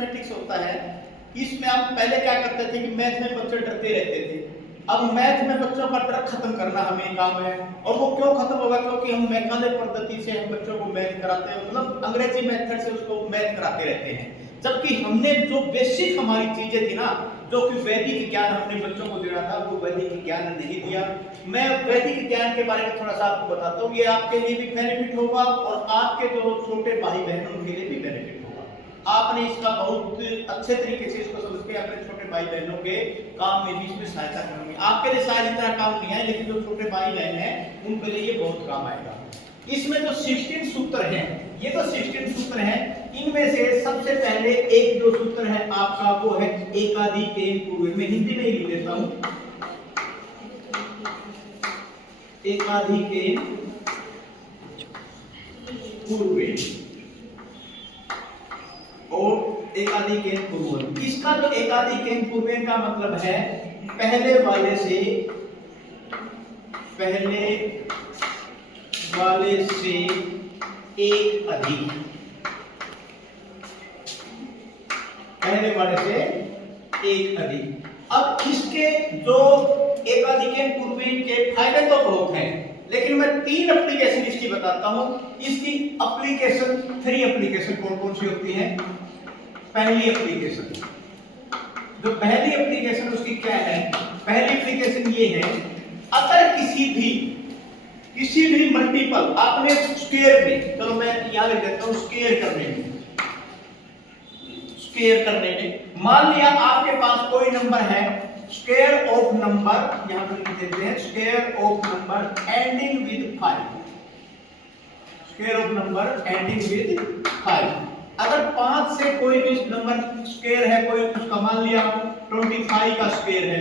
Mathematics होता है, इसमें आप पहले क्या करते थे कि मैथ में बच्चे डरते रहते थे। अब मैथ में बच्चों का डर खत्म करना हमें काम है। और वो क्यों खत्म होगा? क्योंकि हम मैकेनिकल पद्धति से हम बच्चों को मैथ कराते हैं, मतलब अंग्रेजी मेथड से उसको मैथ कराते रहते हैं। जबकि हमने जो बेसिक हमारी चीजें थी ना, जो कि वैदिक ज्ञान अपने बच्चों को देना था, वो वैदिक ज्ञान नहीं दिया। मैं वैदिक ज्ञान के बारे में थोड़ा सा आपको बताता हूँ, ये आपके लिए भी बेनिफिट होगा और आपके जो छोटे भाई बहन उनके लिए भी बेनिफिट होगा। आपने इसका बहुत अच्छे तरीके से इसको समझ के अपने छोटे भाई बहनों के काम में भी इसमें सहायता करेंगे। आपके लिए शायद इतना काम नहीं है, लेकिन जो छोटे भाई बहन हैं उनके लिए ये बहुत काम आएगा। इसमें जो 16 सूत्र हैं, ये जो 16 सूत्र हैं, इनमें से सबसे पहले एक जो सूत्र है आपका वो है एकादि केन पूर्वे। मैं हिंदी में ही लिख देता हूं, एकादि केन पूर्वे और एकादि केन पूर्व। इसका जो एकादि केन पूर्वे का मतलब है पहले वाले से एक अधिक, पहले वाले से एक अधिक। अब इसके जो एकाधिकेन पूर्वीन के फायदे तो बहुत हैं, लेकिन मैं 3 एप्लीकेशन इसकी बताता हूं। इसकी एप्लीकेशन 3 एप्लीकेशन कौन कौन सी होती हैं? पहली एप्लीकेशन, जो पहली एप्लीकेशन उसकी क्या है? पहली एप्लीकेशन ये है, अगर किसी भी मल्टीपल आपने स्क्वायर में, चलो मैं यहां लिख देता हूं स्क्वायर करने में मान लिया आपके पास कोई नंबर है, स्क्वायर ऑफ नंबर, यहां पर लिख देते हैं square of number ending with 5, square of number ending with 5। अगर 5 से कोई भी नंबर स्क्वायर है, कोई उसका मान लिया 25 का स्क्वायर है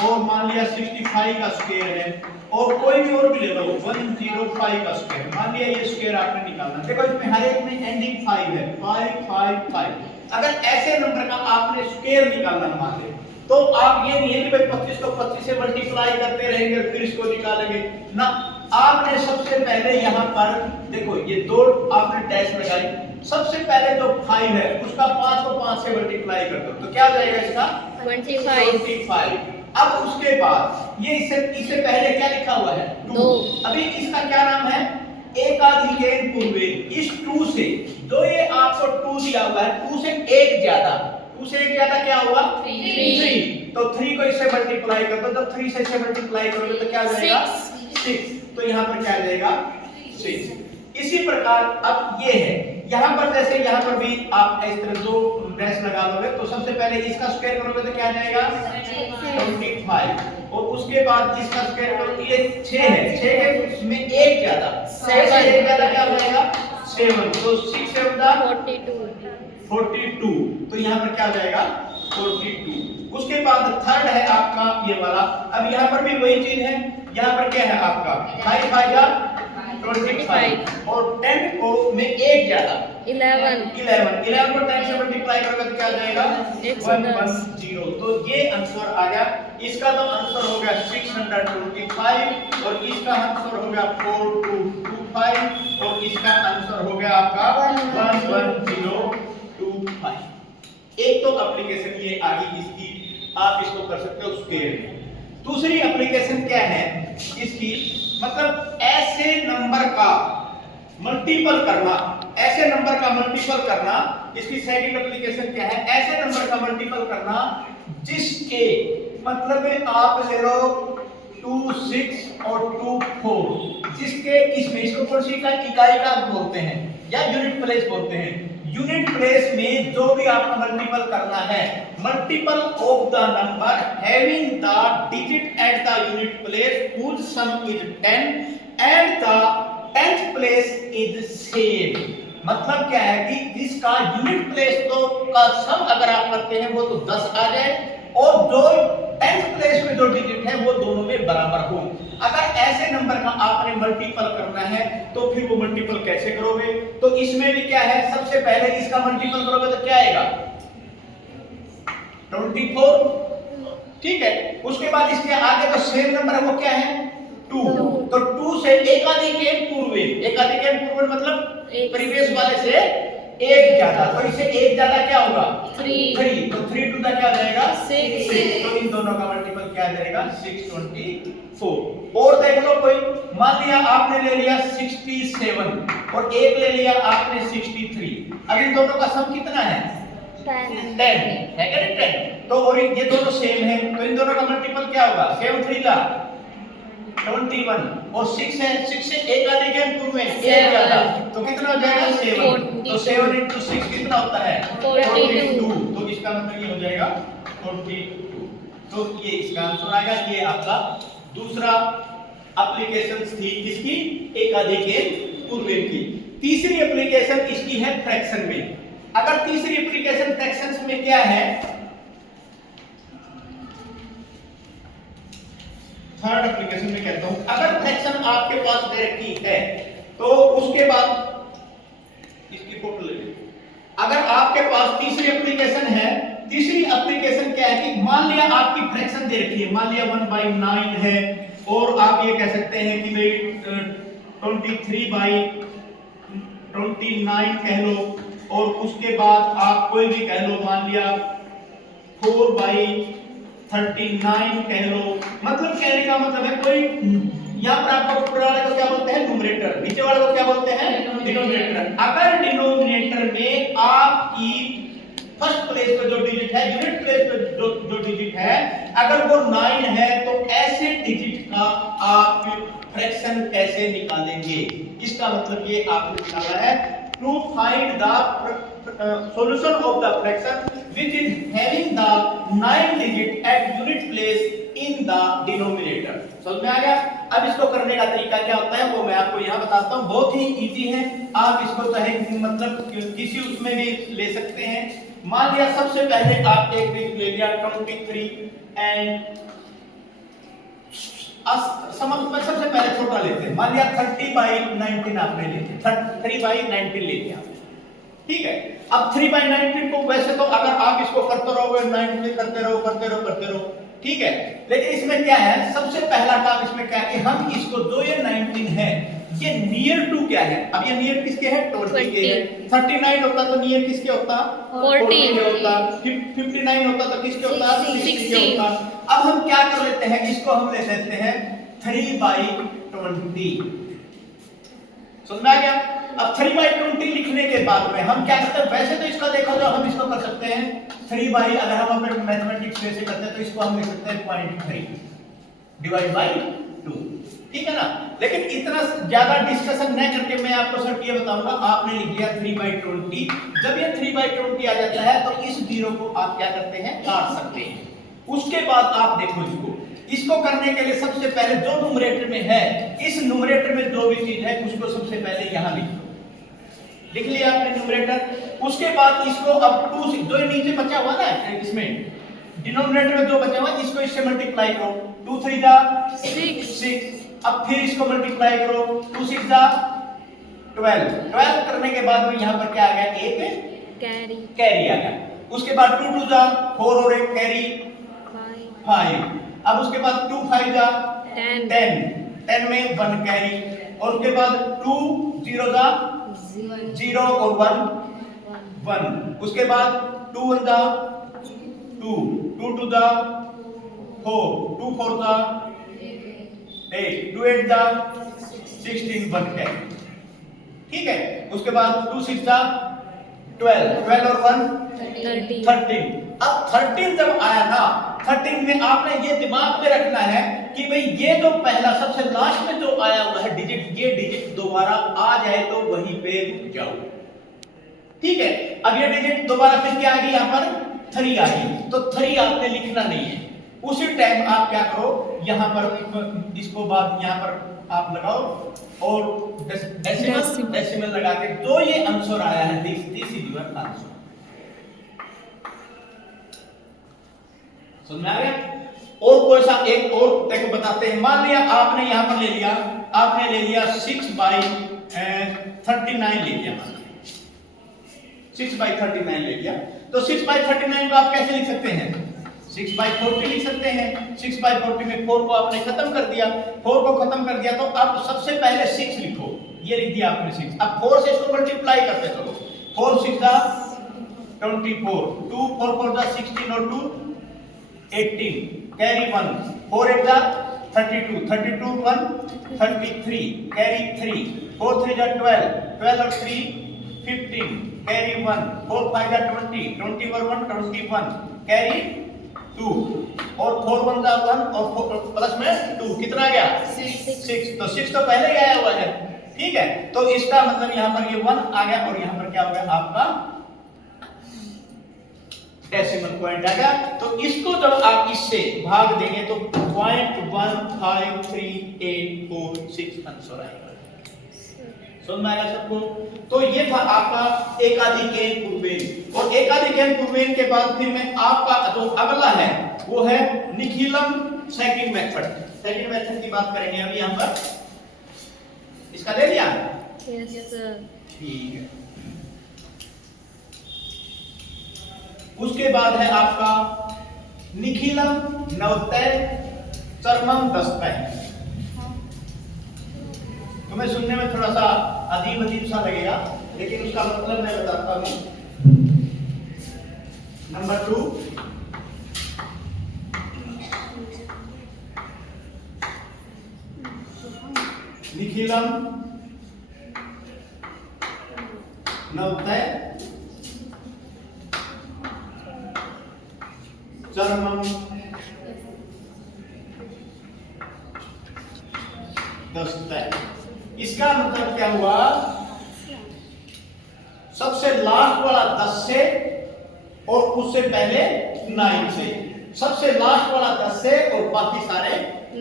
और मान लिया 65 का स्क्वायर है और कोई भी और भी ले लो 105 का स्क्वायर, मान लिया ये स्क्वायर आपने निकालना। देखो इसमें हर एक में एंडिंग 5 है, 5 5 5। अगर ऐसे नंबर का आपने स्क्वायर निकालना मान ले, तो आप ये नहीं है कि भाई 25 को 25 से मल्टीप्लाई करते रहेंगे फिर इसको निकालेंगे ना। आपने सबसे पहले यहाँ पर देखो ये 2 आपने डैश लगाई, सबसे पहले जो 5 है उसका 5 को 5 से मल्टीप्लाई कर दो, तो क्या हो जाएगा इसका 25। अब उसके बाद ये इससे पहले क्या लिखा हुआ है 2। अभी इसका क्या नाम है? एकाधिकेन पूर्वे। इस 2 से जो ये आपको 2 दिया हुआ है, 2 से 1 ज्यादा, 2 से 1 ज्यादा क्या होगा 3। तो 3 को इससे मल्टीप्लाई कर दो, जब 3 से इसे मल्टीप्लाई करोगे तो क्या हो जाएगा 6। तो यहाँ पर क्या आ जाएगा 6। इसी प्रकार अब ये है, यहाँ पर जैसे यहाँ पर भी आप इस तरह 2 डैश लगा दोगे, तो सबसे पहले इसका स्क्वायर करोगे तो क्या आ जाएगा 25 और उसके बाद इसका स्क्वायर करोगे, ये 6 है, 6 के में 1 ज्यादा, 6 से 1 ज्यादा क्या हो जाएगा 7। तो 6 7 42, तो यहाँ पर क्या हो जाएगा 42। उसके बाद थर्ड है आपका ये वाला। अब यहाँ पर भी वही चीज है, यहाँ पर क्या है आपका 5 5 जा 25 और 10 को में 1 ज्यादा 11 को 10 से मल्टीप्लाई करोगे तो क्या आ जाएगा 110। तो ये आंसर आ गया। इसका तो आंसर हो गया 625 और इसका आंसर हो गया 4225 और इसका आंसर हो गया आपका 11025। एक तो एप्लीकेशन ये आ गई इसकी, आप इसको कर सकते हो स्क्वायर में। दूसरी एप्लीकेशन क्या है इसकी, मतलब ऐसे नंबर का मल्टीपल करना, ऐसे नंबर का मल्टीपल करना। इसकी सेकंड एप्लीकेशन क्या है? ऐसे नंबर का मल्टीपल करना जिसके मतलब आप ले लो 2 6 और 2 4, जिसके इसमें इसको कौन सी इकाई का बोलते हैं या यूनिट प्लेस बोलते हैं। यूनिट प्लेस में जो भी आपको मल्टीपल करना है, multiple of the number having the digit at the unit place whose sum is 10 and the 10th place is same। मतलब क्या है कि जिसका यूनिट प्लेस तो का सम अगर आप करते हैं वो तो 10 आ जाए और जो 10th प्लेस में जो डिजिट है वो दोनों में बराबर हो। अगर ऐसे नंबर का आपने मल्टीपल करना है तो फिर वो मल्टीपल कैसे करोगे? तो इसमें भी क्या है, सबसे पहले इसका मल्टीपल करोगे तो क्या आएगा 24, ठीक है। उसके बाद इसके आगे जो सेम नंबर है वो क्या है 2। तो 2 से एकाधिकेन पूर्वे, एकाधिकेन पूर्वे मतलब प्रीवियस वाले से एक ज्यादा, तो इससे एक ज्यादा क्या होगा 3 3, तो 3 टू द क्या हो जाएगा 6 तो इन दोनों का मल्टीपल क्या आ जाएगा 624। और देख लो कोई, मान लिया आपने ले लिया 67 और एक ले लिया आपने 63, अब इन दोनों का सम कितना है 10 है क्या 10, तो और ये दोनों सेम है तो इन दोनों का मल्टीपल क्या होगा 7 3 का 21 और 6 है, 6 से एक आने के पूर्व में एक ज्यादा, तो कितना हो जाएगा 7, तो 7 into 6 कितना होता है 42, तो इसका मतलब ये हो जाएगा 42, तो ये इसका आंसर आएगा। ये आपका दूसरा एप्लीकेशन थी किसकी, एक आधे के पूर्व की। तीसरी एप्लीकेशन इसकी है फ्रैक्शन में। अगर तीसरी एप्लीकेशन फ्रैक्शंस में क्या है, थर्ड एप्लीकेशन में कहता हूं, अगर फ्रैक्शन आपके पास दे रखी है तो उसके बाद इसकी फोटो ले लीजिए। अगर आपके पास तीसरी एप्लीकेशन है, तीसरी एप्लीकेशन क्या है कि मान लिया आपकी फ्रैक्शन दे रखी है, मान लिया 1/9 है और आप ये कह सकते हैं कि भाई 23/29 कह लो, और उसके बाद आप कोई भी कह लो, मान लिया 4/39 कह लो। मतलब कहने का मतलब है कोई, यहाँ पर आपको ऊपर वाले को क्या बोलते हैं न्यूमरेटर, नीचे वाले को क्या बोलते हैं डिनोमिनेटर। अगर डिनोमिनेटर में आपकी फर्स्ट प्लेस पे जो डिजिट है, यूनिट प्लेस पे जो डिजिट है, अगर वो 9 है तो ऐसे डिजिट का आप फ्रैक्शन कैसे निकालेंगे, इसका मतलब ये आपने निकाला है to find the solution of the fraction which is having the 9 digit at unit place in the denominator। समझ में आ गया। अब इसको करने का तरीका क्या होता है वो मैं आपको यहाँ बताता हूँ, बहुत ही इजी है। आप इसको चाहे मतलब किसी उसमें भी ले सकते हैं। मान लिया सबसे पहले आप एक डिजिट ले लिया 23 एंड सबसे पहले छोटा लेते हैं, मान लिया 30/19 आपने ले लिया, 3/19 ले लिया, ठीक है। अब 3/19 को वैसे तो अगर आप इसको करते रहोगे 19 करते रहो, ठीक है, लेकिन इसमें क्या है, सबसे पहला काम इसमें क्या है कि हम इसको जो ये 19 है ये नियर टू क्या है, अब ये नियर किसके है 20 के है। 39 होता तो नियर किसके होता 40 के होता, 59 होता तो किसके होता 60 के होता। अब हम क्या कर लेते हैं, इसको हम ले लेते हैं 3/20। समझ में आ गया। अब 3/20 लिखने के बाद में हम क्या करते हैं, वैसे तो इसका देखो जो हम इसको कर सकते हैं 3 बाई, अगर हम अपने मैथमेटिक्स से करते हैं तो इसको हम लिख सकते हैं 0.3 डिवाइड बाई 2, ठीक है ना। लेकिन इतना ज्यादा डिस्कशन न करके मैं आपको सिर्फ ये बताऊंगा, आपने लिख लिया 3/20। जब ये 3/20 आ जाता है तो इस जीरो को आप क्या करते हैं काट सकते हैं। उसके बाद आप देखो इसको करने के लिए सबसे पहले जो न्यूमरेटर में है, इस न्यूमरेटर में जो भी चीज है उसको सबसे पहले यहां लिख लिया आपने न्यूमरेटर। उसके बाद इसको अब 2 जो नीचे बचा हुआ ना इसमें डिनोमिनेटर में जो बचा हुआ इसको इससे मल्टीप्लाई करो, 2 3 जा 6। अब फिर इसको मल्टीप्लाई करो, 2 6 जा 12 करने के बाद में यहां पर क्या आ गया, एक कैरी आ गया। उसके बाद 2 2 जा 4 और एक कैरी 5। अब उसके बाद 2 5 जा 10 में 1 कैरी, और उसके बाद 2 0 जा 0 और 1 उसके बाद 2 1 जा 2 2 2 जा 4 2 4 जा 8 2 8 जा 16 1 कैरी, ठीक है। उसके बाद 2 6 जा 12 और 1 13। अब 13 जब आया ना, 13 में आपने ये दिमाग में रखना है कि भाई ये जो पहला सबसे लास्ट में जो आया हुआ है डिजिट, ये डिजिट दोबारा आ जाए तो वहीं पे रुक जाओ, ठीक है। अब ये डिजिट दोबारा फिर क्या आ गई, यहाँ पर 3 आ गई, तो 3 आपने लिखना नहीं है। उसी टाइम आप क्या करो, यहाँ पर इसको बाद यहाँ पर आप लगाओ और डेसिमल लगा के तो ये आंसर आया है, दिस इज योर आंसर। समझ में आ गया। और कोई सा एक और देखो बताते हैं, मान लिया आपने यहां पर ले लिया, आपने ले लिया 6/39 ले लिया, 6/39 ले लिया, तो 6/39 को आप कैसे लिख सकते हैं, 6/40 लिख सकते हैं। 6/40 में 4 को आपने खत्म कर दिया, 4 को खत्म कर दिया तो अब सबसे पहले 6 लिखो, ये लिख दिया आपने 6। अब 4 से इसको मल्टीप्लाई करते चलो, 4 6 24, 2 4 4 16 और 2 18, कैरी 1, 4 8 32, 32 1 33, कैरी 3, 4 3 12, 12 और 3 15, कैरी 1, 4 5 20, 21 21, कैरी 2 और 4 1 1 और 4 प्लस में 2 कितना आ गया 6, तो 6 तो पहले ही आया हुआ है, ठीक है। तो इसका मतलब यहाँ पर ये 1 आ गया और यहाँ पर क्या हो गया आपका डेसिमल पॉइंट आ गया। तो इसको जब आप इससे भाग देंगे तो 0.15384 आंसर आएगा। समझ में आएगा सबको? तो ये था आपका एकाधिकेन पूर्वेन, और एकाधिकेन पूर्वेन के बाद फिर मैं आपका जो अगला है वो है Nikhilam second method. Second method की बात करेंगे अभी यहाँ पर। इसका ले लिया? Yes sir. ठीक है। उसके बाद है आपका निखिलम नवतय चरमम दस्तय। तुम्हें सुनने में थोड़ा सा अजीब अजीब सा लगेगा, लेकिन उसका मतलब मैं बताता हूं। नंबर 2, निखिलम नवतय चरमम दस्तय। इसका मतलब क्या हुआ, सबसे लास्ट वाला 10 से और उससे पहले 9 से, सबसे लास्ट वाला 10 से और बाकी सारे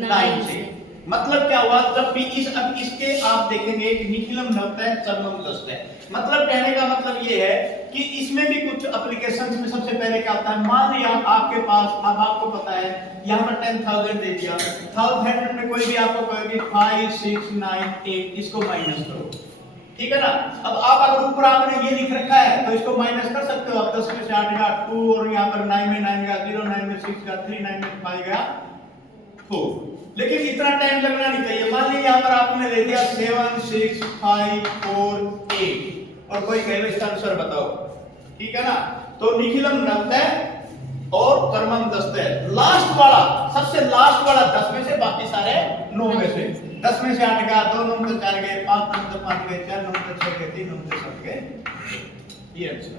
9 से। मतलब क्या हुआ, जब भी अब इसके आप देखेंगे कि निखिलम नवतय चरमम दस्तय, मतलब कहने का मतलब ये है कि इसमें भी कुछ एप्लीकेशंस में सबसे पहले क्या होता है, मान लिया आपके पास, अब आपको पता है यहाँ पर 10,000 दे दिया, 1000 में कोई भी आपको कहेगी 5 6 9 8, इसको माइनस करो, ठीक है ना। अब आप अगर ऊपर आपने ये लिख रखा है तो इसको माइनस कर सकते हो आप, 10 में से 8 गया 2 और यहाँ पर 9 में 9 गया 0, 9 में 6 गया 3, 9 में 5 गया 4। लेकिन इतना टाइम लगना नहीं चाहिए। मान लीजिए यहाँ पर आपने ले दिया 7 6 5 4 8 और कोई कहे इसका आंसर बताओ, ठीक है ना। तो निखिलम नवतय और चरमम दस्तय, लास्ट वाला, सबसे लास्ट वाला 10 में से, बाकी सारे 9 में से। 10 में से 8 गया, 2 9 में 4 गए, 5 9 में 5 गए, 4 9 में 6 गए, 3 9 में 7 गए, ये आंसर है,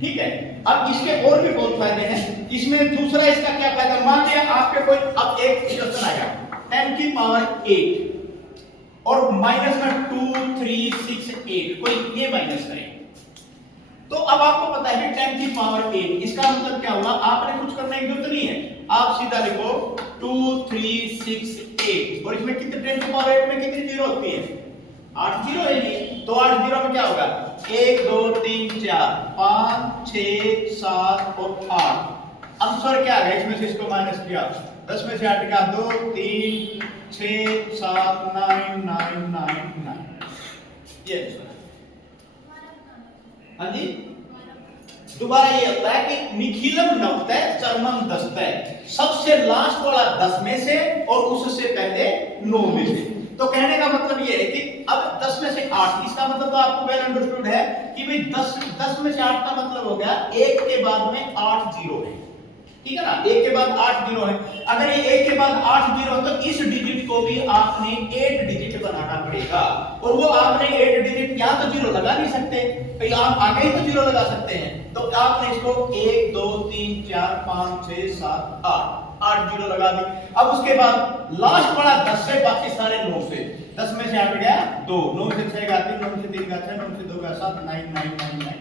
ठीक है। अब इसके और भी बहुत फायदे हैं। इसमें दूसरा इसका क्या फायदा, मान लिया आपके कोई अब एक क्वेश्चन आया 10 की पावर 8 और माइनस में 2 3 6 8, कोई ये माइनस करे, तो अब आपको पता है कि 10 की पावर 8, इसका मतलब क्या हुआ, आपने कुछ करने की जरूरत नहीं है, आप सीधा लिखो 2 3 6 8 और इसमें कितने 10 की पावर 8 में कितनी जीरो होती है, 8 जीरो है जी। तो 8 जीरो में क्या होगा, 1 2 3 4 5 6 7 और 8। आंसर क्या है, इसमें से इसको माइनस किया, 10 में से 8 का 2 3 6 7 9 9 9 9, ये आंसर। हाँ जी, दोबारा ये होता है कि निखिलम नवतय चरमम दस्तय, सबसे लास्ट वाला 10 में से और उससे पहले 9 में से। तो कहने का मतलब ये है कि अब 10 में से 8, इसका मतलब तो आपको वेल अंडरस्टूड है कि भाई 10 में से 8 का मतलब हो गया 1 के बाद में 8 जीरो है, ठीक है ना, 1 के बाद 8 जीरो है। अगर ये 1 के बाद 8 जीरो है तो इस डिजिट को भी आपने 8 डिजिट बनाना पड़ेगा, और वो आपने 8 डिजिट, यहाँ तो जीरो लगा नहीं सकते, भाई आप आगे ही तो जीरो लगा सकते हैं, तो आपने इसको 1 2 3 4 5 6 7 8 जीरो लगा दी। अब उसके बाद लास्ट वाला 10 से बाकी सारे 9 से, 10 में से 8 गया 2, 9 से 6 गया 3, 9 से 3 गया 6, 9 से 2 गया 7, 9 9 9 9।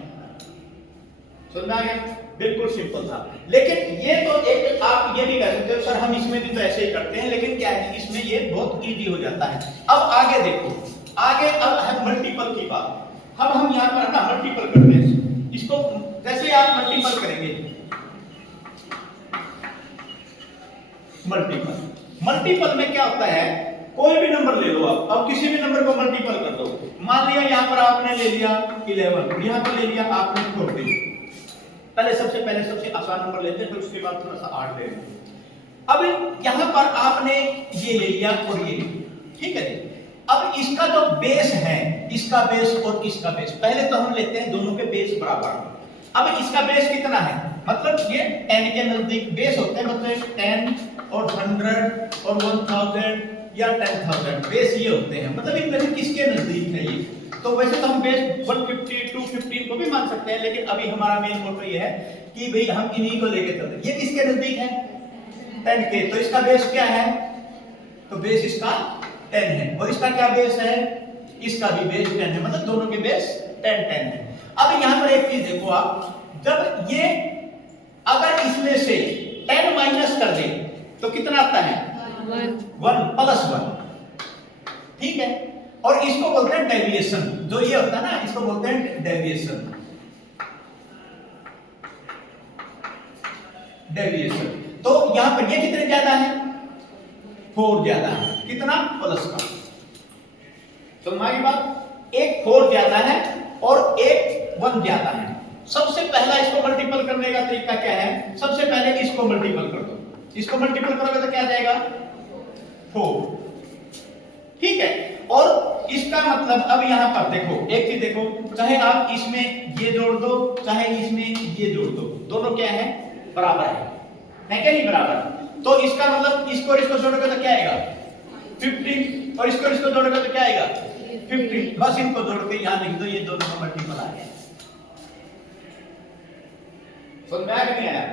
समझ में आ गया, बिल्कुल सिंपल था। लेकिन ये तो एक आप ये भी कह सकते हो सर हम इसमें भी तो ऐसे ही करते हैं, लेकिन क्या है इसमें ये बहुत इजी हो जाता है। अब आगे देखो, आगे अब है मल्टीपल की बात। अब हम यहाँ पर ना मल्टीपल करते हैं, इसको कैसे आप मल्टीपल करेंगे, मल्टीपल में क्या होता है, कोई भी नंबर ले लो आप, अब किसी भी नंबर को मल्टीपल कर दो। मान लिया यहाँ पर आपने ले लिया 11, यहाँ पर ले लिया आपने 14, पहले सबसे आसान नंबर लेते हैं, फिर उसके बाद थोड़ा सा 8 ले लेते हैं। अब यहाँ पर आपने ये ले लिया और ये, ठीक है। अब इसका जो बेस है, इसका बेस और इसका बेस, पहले तो हम लेते हैं दोनों के बेस बराबर। अब इसका बेस कितना है, मतलब ये 10 के नजदीक बेस होते हैं, मतलब 10 और 100 और 1000 या 10,000 बेस ये होते हैं, मतलब इनमें से किसके नजदीक है ये। तो वैसे तो हम बेस 150 215 को भी मान सकते हैं, लेकिन अभी हमारा मेन मोटो ये है कि भाई हम इन्हीं को लेके चलते हैं। ये किसके नजदीक है, 10 के, तो इसका बेस क्या है, तो बेस इसका 10 है, और इसका क्या बेस है, इसका भी बेस 10 है, मतलब दोनों के बेस 10 10 है। अब यहां पर एक चीज देखो आप, जब ये अगर इसमें से 10 माइनस कर दे तो कितना आता है, 1 प्लस 1, ठीक है। और इसको बोलते हैं डेविएशन, जो ये होता है ना, इसको बोलते हैं डेविएशन, डेविएशन। तो यहां पर ये कितने ज्यादा है, 4 ज्यादा है, कितना, प्लस का। तो हमारी बात, एक 4 ज्यादा है और एक 1 ज्यादा है। सबसे पहला इसको मल्टीपल करने का तरीका क्या है, सबसे पहले इसको मल्टीपल कर दो, इसको मल्टीपल करोगे तो क्या आ जाएगा, 4, ठीक है। और इसका मतलब अब यहां पर देखो, एक चीज देखो, चाहे आप इसमें ये जोड़ दो, चाहे इसमें ये जोड़ दो, दोनों क्या है, बराबर है क्या, नहीं बराबर। तो इसका मतलब इसको और इसको जोड़ोगे तो क्या आएगा, 15, और इसको इसको जोड़ोगे तो क्या आएगा, 15, बस इनको जोड़ के यहां लिख दो, ये दोनों का मल्टीपल आ गया। समझ में आया नहीं आया,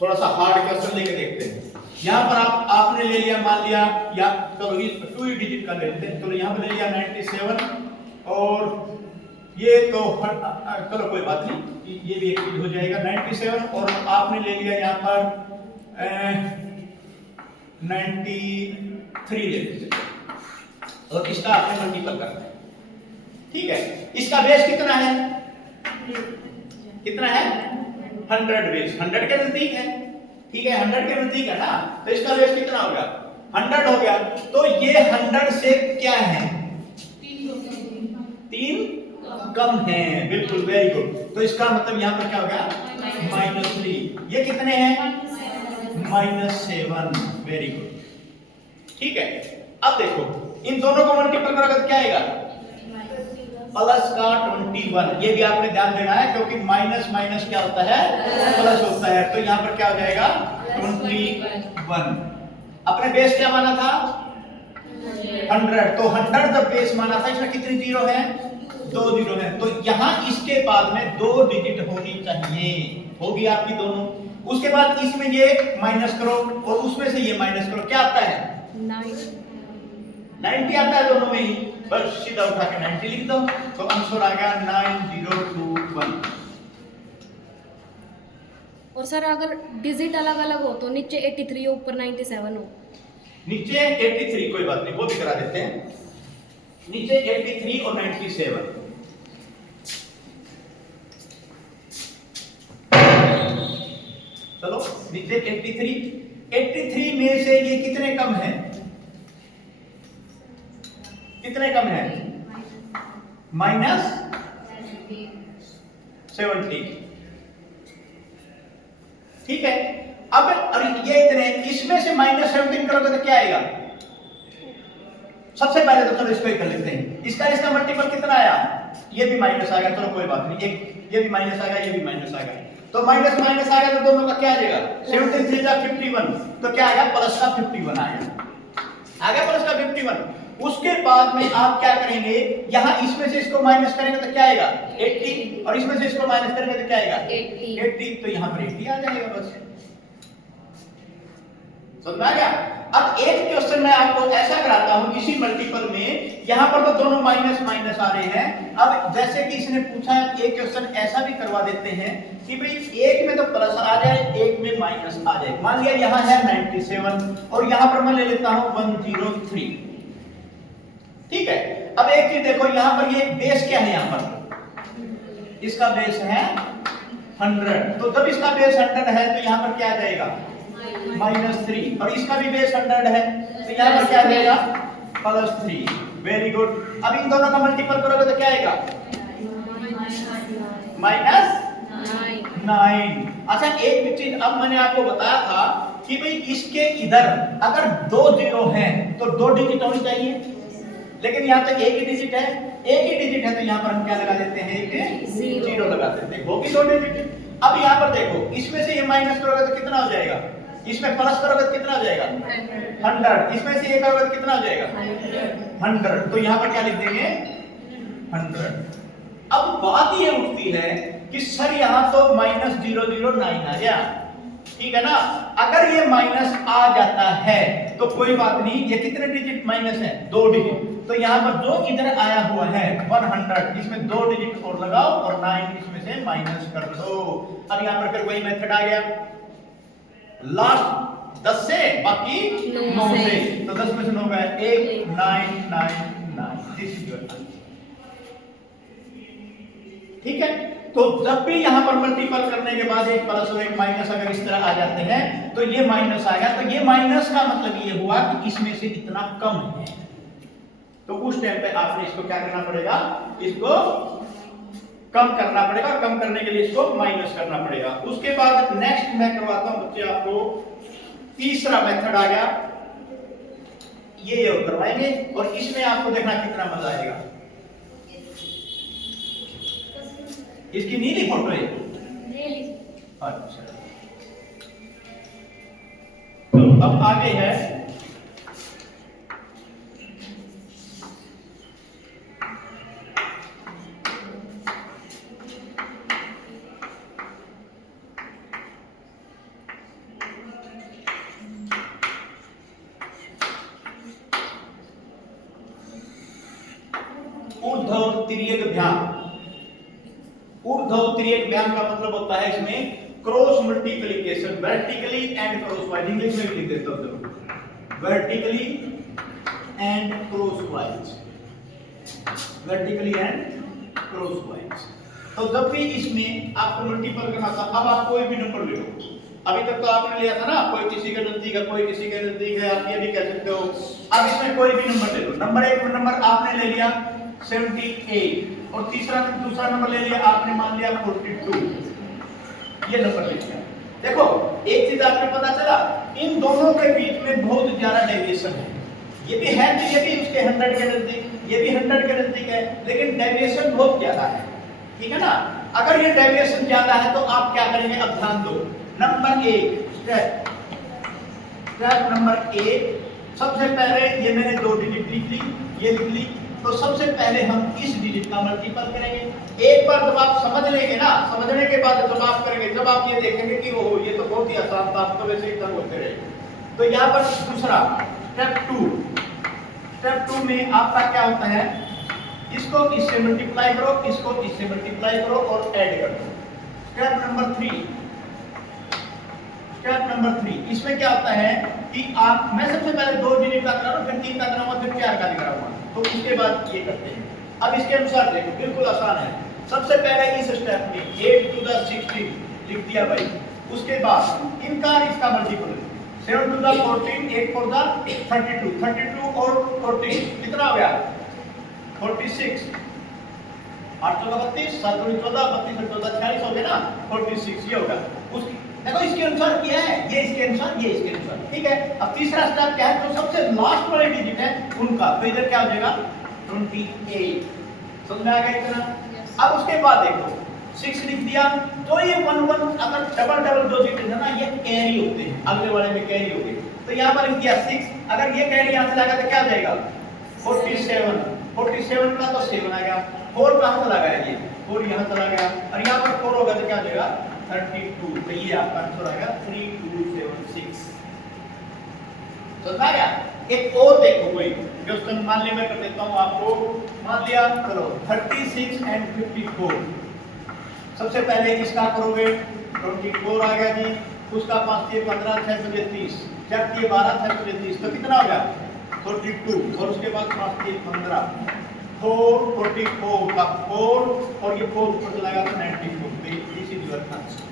थोड़ा सा हार्ड क्वेश्चन लेके देखते हैं। यहां पर आपने ले लिया, मान लिया, या चलो ये 2 डिजिट का लेते हैं, चलो यहां पर ले लिया 97, और ये तो चलो कोई बात नहीं, ये भी एक चीज हो जाएगा 97, और आपने ले लिया यहां पर 93 ले लीजिए, और इसका आपने मल्टीपल करना है, ठीक है। इसका बेस कितना है, कितना है, 100 बेस, 100 के नजदीक है, ठीक है, 100 के नजदीक है ना, तो इसका बेस कितना हो गया, 100 हो गया। तो ये 100 से क्या है, 3 कम है, बिल्कुल, वेरी गुड। तो इसका मतलब यहां पर क्या हो गया, -3, ये कितने हैं, -7, वेरी गुड, ठीक है। अब देखो इन दोनों को मल्टीपल करोगे तो क्या आएगा, प्लस का 21, ये भी आपने ध्यान देना है, क्योंकि माइनस माइनस क्या होता है, प्लस होता है। तो यहां पर क्या हो जाएगा, 21। अपने बेस क्या माना था, 100, तो 100 जब बेस माना था, इसमें कितनी जीरो है, 2 जीरो है। तो यहां इसके बाद में 2 डिजिट होनी चाहिए, होगी आपकी दोनों। उसके बाद इसमें ये माइनस करो और उसमें से ये माइनस करो, क्या आता है, 90 आता है दोनों में ही, बस सीधा उठा के 90 लिख दो, तो आंसर आ गया 9021। और सर अगर डिजिट अलग अलग हो तो नीचे 83 हो, ऊपर 97 हो, नीचे 83, कोई बात नहीं, वो भी करा देते हैं, नीचे 83 और 97, चलो नीचे 83 में से ये कितने कम है, कितने कम है, -70, ठीक है। अब ये इतने, इसमें से -17 करोगे तो क्या आएगा, सबसे पहले तो चलो इसको ही कर लेते हैं, इसका मल्टीपल कितना आया, ये भी माइनस आ गया, चलो कोई बात नहीं, एक ये भी माइनस आ गया, ये भी माइनस आ गया, तो माइनस माइनस आ गया, तो दोनों का क्या आ जाएगा, 73 जा 51, तो क्या आएगा, प्लस का 51 आ गया प्लस का 51। उसके बाद में आप क्या करेंगे, यहां इसमें से इसको माइनस करेंगे तो क्या आएगा, 80, और इसमें से इसको माइनस करेंगे तो क्या आएगा, 80, तो यहां पर 80 आ जाएगा, बस समझ आ गया। अब एक क्वेश्चन मैं आपको ऐसा कराता हूं इसी मल्टीपल में, यहां पर तो दोनों माइनस माइनस आ रहे हैं। अब जैसे कि इसने पूछा है, एक क्वेश्चन ऐसा भी करवा देते हैं कि भाई एक में तो प्लस आ जाए, एक में माइनस आ जाए। मान लिया यहां है 97 और यहां पर मैं ले लेता हूं 103, ठीक है। अब एक चीज देखो, यहां पर ये बेस क्या है, यहां पर इसका बेस है 100, तो जब इसका बेस 100 है तो यहां पर क्या आ जाएगा, -3, और इसका भी बेस 100 है, तो यहां पर क्या आ जाएगा, +3, वेरी गुड। अब इन दोनों का मल्टीपल करोगे तो क्या आएगा, -9। अच्छा एक चीज अब मैंने आपको बताया था कि भाई इसके इधर अगर 2 जीरो हैं तो 2 डिजिट होनी चाहिए, लेकिन यहाँ तो एक ही डिजिट है, एक ही डिजिट है, तो यहाँ पर हम क्या लगा देते हैं, एक जीरो लगा देते हैं, होगी 2 डिजिट। अब यहाँ पर देखो, इसमें से ये माइनस करोगे तो कितना हो जाएगा, इसमें प्लस करोगे तो कितना हो जाएगा 100, इसमें से ये करोगे तो कितना हो जाएगा 100, तो यहाँ पर क्या लिख देंगे 100। अब बात ये उठती है कि सर यहाँ तो -009 आ गया, ठीक है ना। अगर ये माइनस आ जाता है तो कोई बात नहीं, ये कितने डिजिट माइनस है, 2 डिजिट, तो यहाँ पर जो इधर आया हुआ है 100, इसमें 2 डिजिट और लगाओ और 9 इसमें से माइनस कर दो। अब यहाँ पर फिर वही मेथड आ गया, लास्ट 10 से बाकी 9 से, तो 10 में से 9 गया 1 9 9 9, दिस इज योर आंसर, ठीक है। तो जब भी यहां पर मल्टीपल करने के बाद एक प्लस और एक माइनस अगर इस तरह आ जाते हैं तो ये माइनस आ गया, तो ये माइनस का मतलब ये हुआ कि इसमें से इतना कम है, तो उस टाइम पे आपने इसको क्या करना पड़ेगा, इसको कम करना पड़ेगा, कम करने के लिए इसको माइनस करना पड़ेगा। उसके बाद नेक्स्ट मैं करवाता हूं बच्चे आपको, तीसरा मेथड आ गया, ये करवाएंगे और इसमें आपको देखना कितना मजा आएगा। इसकी नीली फोटो है, अच्छा, तो अब आगे है ऊर्ध्व तिर्यक व्याम। ऊर्ध्व तिर्यक व्याम का मतलब होता है इसमें cross multiplication, vertically and crosswise, English में भी लिख देता हूं जरूर, vertically and crosswise, vertically and crosswise. तो जब भी इसमें आपको मल्टीपल करना था, अब आप कोई भी नंबर ले लो, अभी तक तो आपने लिया था ना, कोई किसी के नजदीक है, कोई किसी के नजदीक है, आप ये भी कह सकते हो। अब इसमें कोई भी नंबर ले लो, नंबर 1 नंबर आपने ले लिया 78 और दूसरा नंबर ले लिया आपने, मान लिया 42, ये नंबर ले लिया। देखो एक चीज आपको पता चला, इन दोनों के बीच में बहुत ज्यादा डेविएशन है, ये भी है तो ये भी उसके 100 के नजदीक, ये भी 100 के नजदीक है, लेकिन डेविएशन बहुत ज्यादा है, ठीक है ना। अगर ये डेविएशन ज्यादा है तो आप क्या करेंगे, अब ध्यान दो, नंबर 1 स्टेप नंबर 1, सबसे पहले ये मैंने 2 डिजिट लिख ली, ये लिख ली, तो सबसे पहले हम इस डिजिट का मल्टीपल करेंगे। एक बार जब आप समझ लेंगे ना, समझने के बाद जब आप करेंगे, जब आप ये देखेंगे कि वो ये तो बहुत ही आसान था, तो वैसे ही तंग होते रहेंगे। तो यहाँ पर दूसरा स्टेप 2 में आपका क्या होता है, इसको इससे मल्टीप्लाई करो, इसको इससे मल्टीप्लाई करो और ऐड कर दो। स्टेप नंबर 3, इसमें क्या होता है कि आप, मैं सबसे पहले 2 डिजिट का करा रहा हूं, फिर 3 का कराऊंगा, फिर 4 का कराऊंगा, तो उसके बाद ये करते हैं। अब इसके अनुसार देखो, बिल्कुल आसान है। सबसे पहले इस स्टेप में 8 to the 16 लिख दिया भाई, उसके बाद इनका इसका multiple 7 to the 14, 8 for the 32 और 14 कितना हो गया 46, 8 चौका 32, 7 दूनी 14, 32 और 14 46 हो गया ना, 46 ये होगा। उसकी देखो इसके अनुसार किया है, ये इसके अनुसार, ये इसके अनुसार, ठीक है। अब तीसरा स्टेप क्या है, तो सबसे लास्ट वाले डिजिट है उनका, तो इधर क्या हो जाएगा 28, समझ में आ गया इतना। अब उसके बाद देखो 6 लिख दिया, तो ये 1 1 अगर डबल 2 डिजिट है ना, ये कैरी होते हैं, अगले वाले में कैरी हो गए, तो यहाँ पर लिख दिया 6, अगर ये कैरी यहाँ से लगा तो क्या आ जाएगा 47 का तो 7 आ गया, 4 कहाँ चला गया, ये 4 यहाँ चला गया, और यहाँ पर 4 होगा तो क्या आ जाएगा 32, तो ये आपका आंसर आ गया 3276। समझ आ गया। एक और देखो कोई क्वेश्चन, मान लिया मैं कर देता हूं आपको, मान लिया चलो 36 एंड 54, सबसे पहले इसका करोगे 24 आ गया जी, उसका 5 से 15 6 से 30, 4 से 12 6 से 30, तो कितना हो गया 42, और उसके बाद 5 से 15 44 का 4 और ये 4 ऊपर चला गया तो 94, दिस इज योर आंसर,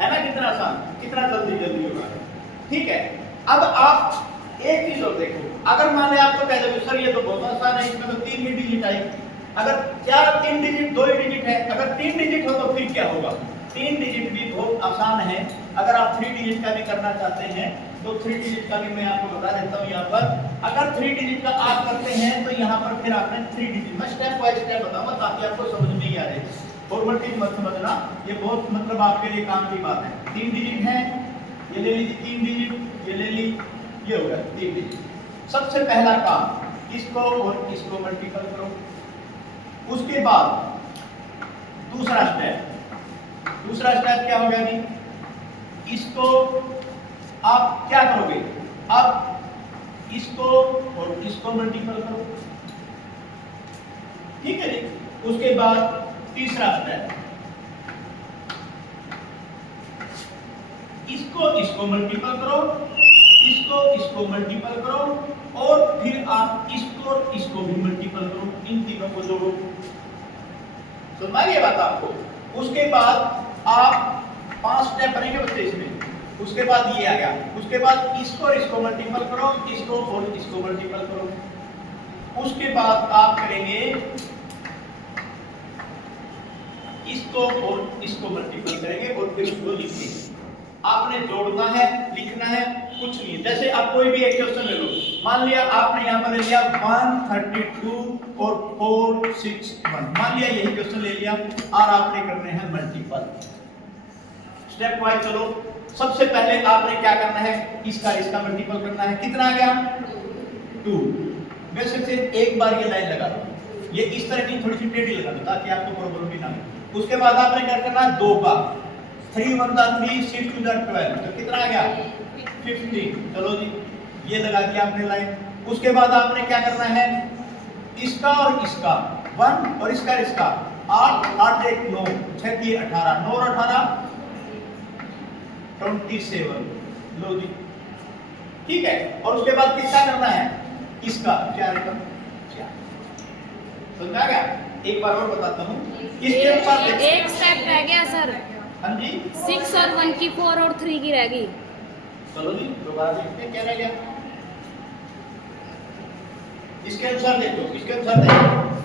है ना। कितना आसान, कितना जल्दी होगा, ठीक है। अब आप एक चीज और देखो, अगर मान लिया आप तो कह दोगे सर ये तो बहुत आसान है, इसमें तो 3 ही डिजिट आई, अगर 3 डिजिट 2 डिजिट है, अगर 3 डिजिट हो तो फिर क्या होगा, 3 डिजिट भी बहुत आसान है। अगर आप 3 डिजिट का भी करना चाहते हैं तो 3 डिजिट का भी मैं आपको बता देता हूँ। यहाँ पर अगर 3 डिजिट का आप करते हैं तो यहाँ पर फिर आपने 3 डिजिट, मैं स्टेप बाय स्टेप बताऊंगा ताकि आपको समझ में ही आ जाए। फॉर्मेलिटी मत समझना, ये बहुत मतलब आपके लिए काम की बात है। 3 डिजिट है, ये ले लीजिए 3 डिजिट, ये ले ली, ये हो गया 3 डिजिट। सबसे पहला काम इसको और इसको मल्टीपल करो। उसके बाद दूसरा स्टेप क्या होगा जी, इसको आप क्या करोगे, अब इसको और इसको मल्टीपल करो, ठीक है जी। उसके बाद तीसरा स्टेप, इसको मल्टीपल करो, इसको मल्टीपल करो और फिर आप इसको भी मल्टीपल करो, इन तीनों को जोड़ो। सुनना ये बात आपको। उसके बाद आप 5 स्टेप बनेंगे बच्चे इसमें। उसके बाद ये आ गया, उसके बाद इसको और इसको मल्टीपल करो, इसको और इसको मल्टीपल करो। उसके बाद आप करेंगे इसको और इसको मल्टीपल करेंगे और फिर उसको लिखेंगे। आपने जोड़ना है, लिखना है, कुछ नहीं। जैसे आप कोई भी एक क्वेश्चन ले लो, मान लिया आपने यहाँ पर ले लिया 132 और 461, मान लिया यही क्वेश्चन ले लिया और आपने करने हैं मल्टीपल। स्टेप वाइज चलो। सबसे पहले आपने क्या करना है, इसका मल्टीपल करना है। कितना आ गया 2। वैसे से एक बार ये लाइन लगा दो, ये इस तरह की थोड़ी सी टेढ़ी लगा दो ताकि आपको प्रॉब्लम भी ना हो। उसके बाद आपने क्या करना है 2 का 3 1 3 6 2 12, तो कितना आ गया 15। चलो जी ये लगा दिया आपने लाइन। उसके बाद आपने क्या करना है, इसका और इसका 1 और इसका 8 8 1 9 6 3 18 9 और 18 27। लो जी ठीक है। और उसके बाद किसका करना है, इसका 4 का 4। समझा गया। एक बार और बताता हूँ, इसके अनुसार एक स्टेप रह गया सर। हाँ जी 6 और 1 की 4 और 3 की रह गई। चलो जी दोबारा देखते हैं क्या रह गया। इसके अनुसार देखो,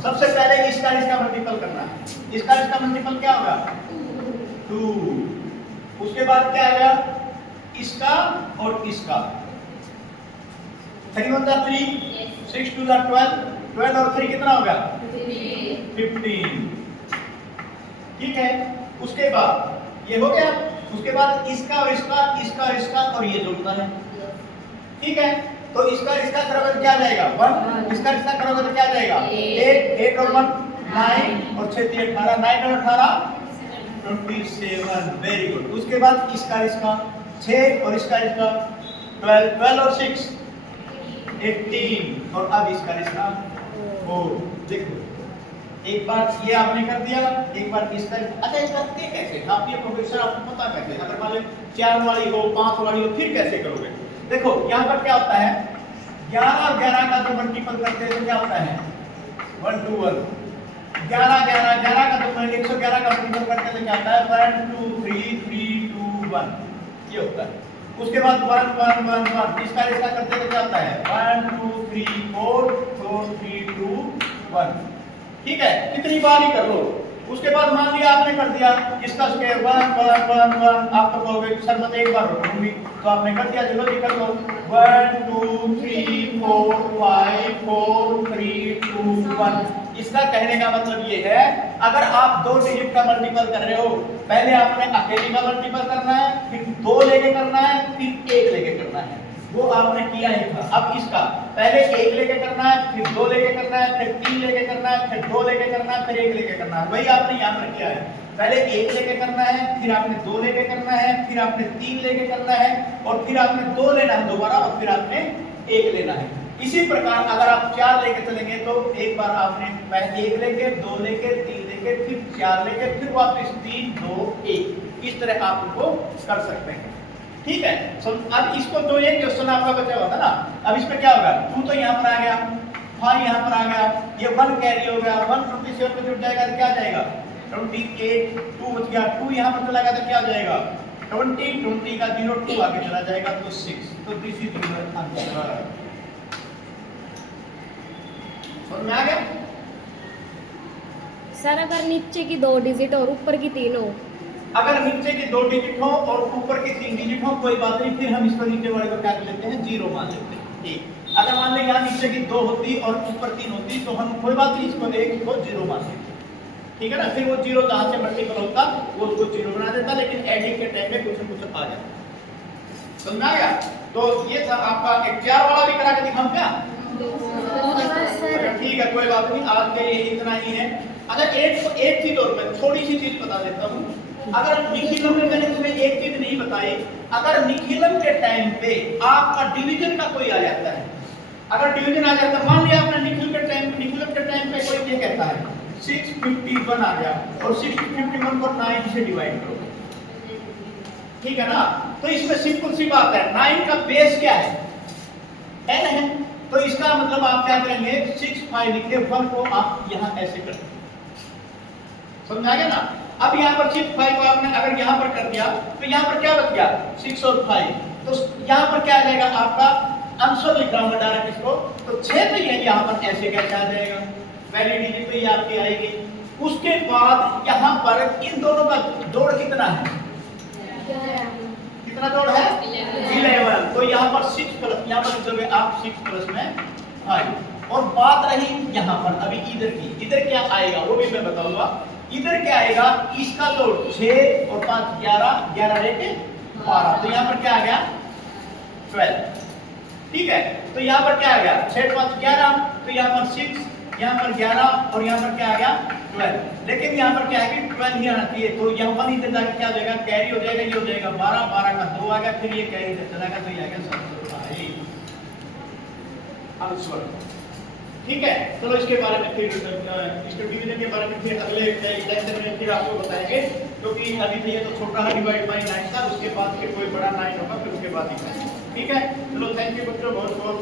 सबसे पहले इसका मल्टीपल करना है। इसका मल्टीपल क्या होगा 2। उसके बाद क्या आएगा, इसका और इसका 3 1 3 6 2 12 12 और 3 कितना होगा 15। ठीक है। उसके बाद ये हो गया। उसके बाद इसका और इसका और ये जोड़ना है। ठीक है। तो इसका करोगे तो क्या जाएगा 1, इसका करोगे तो क्या जाएगा 8 और 1 9 और 6 3 18 9 और 18 27। Very good. उसके बाद इसका 6 और इसका 12 और 6 18 और अब इसका 4। देखो एक बार ये आपने कर दिया, एक बार इसका। अच्छा ये करते कैसे, आप ये प्रोफेसर आपको पता कैसे, अगर मान लो 4 वाली हो 5 वाली हो फिर कैसे करोगे। देखो यहाँ पर क्या होता है, 11 और 11 का जो मल्टीपल करते हैं तो क्या होता है 1 2 1। 11 11 11 का तो 111 का मल्टीपल करते हैं तो क्या होता है 1 2 3 3 2 1, ये होता है। उसके बाद 1 1 1 1 इसका करते तो क्या होता है 1 2 3 4 4 3 2 1। ठीक है। कितनी बार ही कर लो। उसके बाद मान लिया आपने कर दिया इसका स्क्वायर 1 1 1 1, आप तो कहोगे सर मैं एक बार करूंगी, तो आपने कर दिया। चलो जी कर लो 1 2 3 4 5 4 3 2 1। इसका कहने का मतलब ये है, अगर आप 2 डिजिट का मल्टीपल कर रहे हो, पहले आपने अकेले का मल्टीपल करना है, फिर 2 लेके करना है, फिर 1 लेके करना है। वो आपने किया ही था। अब इसका पहले 1 लेके करना है, फिर 2 लेके करना है, फिर 3 लेके करना है, फिर 2 लेके करना है, फिर 1 लेके करना है। वही आपने यहाँ पर किया है। पहले 1 लेके करना है, फिर आपने 2 लेके करना है, फिर आपने 3 लेके करना है और फिर आपने 2 लेना है दोबारा और फिर आपने 1 लेना है। इसी प्रकार अगर आप 4 लेके चलेंगे तो एक बार आपने पहले 1 लेके 2 लेके 3 लेके फिर 4 लेके फिर वापस 3 2 1, इस तरह आप उनको कर सकते हैं। ठीक है। सो अब इसको तो ये क्वेश्चन आपका बचा हुआ था ना, अब इसमें क्या होगा 2 तो यहाँ पर आ गया, 5 यहाँ पर आ गया, ये 1 कैरी हो गया, 1 27 पे जुड़ जाएगा तो क्या जाएगा 28, 2 बच गया, 2 यहाँ पर चला गया तो क्या हो जाएगा 20 20 का 0 2 आगे चला जाएगा तो 6। तो दिस इज योर आंसर। समझ में आ गया सर अगर नीचे की 2 डिजिट और ऊपर की 3 हो अगर नीचे के 2 डिजिट हो और ऊपर के 3 डिजिट हो कोई बात नहीं, फिर हम इसको नीचे वाले को क्या कर लेते हैं, 0 मान लेते हैं। ठीक, अगर मान लें यहाँ नीचे की 2 होती और ऊपर 3 होती तो हम कोई बात नहीं, इसको 1 को 0 मान लेते हैं। ठीक है ना, फिर वो 0 जहाँ से मल्टीपल होता वो उसको 0 बना देता, लेकिन एडिंग के टाइम में कुछ न कुछ आ जाता। समझ आ गया? तो ये था आपका एक 4 वाला भी करा के दिखाऊं क्या? ठीक है, कोई बात नहीं, आज के लिए इतना ही है। अच्छा, एक चीज और मैं थोड़ी सी चीज बता देता हूँ। अगर निखिलम में मैंने तुम्हें एक चीज नहीं बताई, अगर निखिलम के टाइम पे आपका डिवीजन का कोई आ जाता है, अगर डिवीजन आ जाता है, मान लिया आपने निखिलम के टाइम पे कोई ये कहता है 651 आ गया और 651 को 9 से डिवाइड करो, ठीक है ना, तो इसमें सिंपल सी बात है, 9 का बेस क्या है, n है, तो इसका मतलब आप क्या करेंगे, 65 लिखे, 1 को आप यहाँ ऐसे कर देंगे। समझ आ गया ना? अब यहाँ पर 65 को आपने अगर यहाँ पर कर दिया तो यहाँ पर क्या बच गया, 6 और 5, तो यहाँ पर क्या आ जाएगा आपका आंसर लिख रहा हूँ डायरेक्ट इसको, तो 6 तो ये यहाँ पर ऐसे कैसे आ जाएगा, पहली डिजिट तो ये आपकी आएगी। उसके बाद यहाँ पर इन दोनों का जोड़ कितना है, कितना जोड़ है, 11, तो यहाँ पर 6 प्लस, यहाँ पर लिखोगे आप 6 प्लस में 5, और बात रही यहाँ पर अभी इधर क्या आएगा वो भी मैं बताऊंगा। इधर क्या आएगा, इसका जोड़ 6 और 5 11, 11 रेके 12, तो यहाँ पर क्या आ गया 12, ठीक है, तो यहाँ पर क्या आ गया 6 5 11, तो यहाँ पर 6, यहाँ पर 11 और यहाँ पर क्या आ गया 12, लेकिन यहाँ पर क्या है कि 12 ही आना चाहिए, तो यहाँ पर इधर जाके क्या हो जाएगा, कैरी हो जाएगा, ये हो जाएगा 12, 12 का 2 आ गया, फिर ये कैरी इधर चला गया, तो ये आ गया 7 आंसर। ठीक है, चलो इसके बारे में फिर इसके डिवीजन के बारे में फिर अगले लेक्चर में फिर आपको बताएंगे, क्योंकि अभी तो ये तो छोटा है डिवाइड बाय 9 था, उसके बाद फिर कोई बड़ा 9 होगा, फिर उसके बाद ही। ठीक है, चलो थैंक यू बच्चों, बहुत बहुत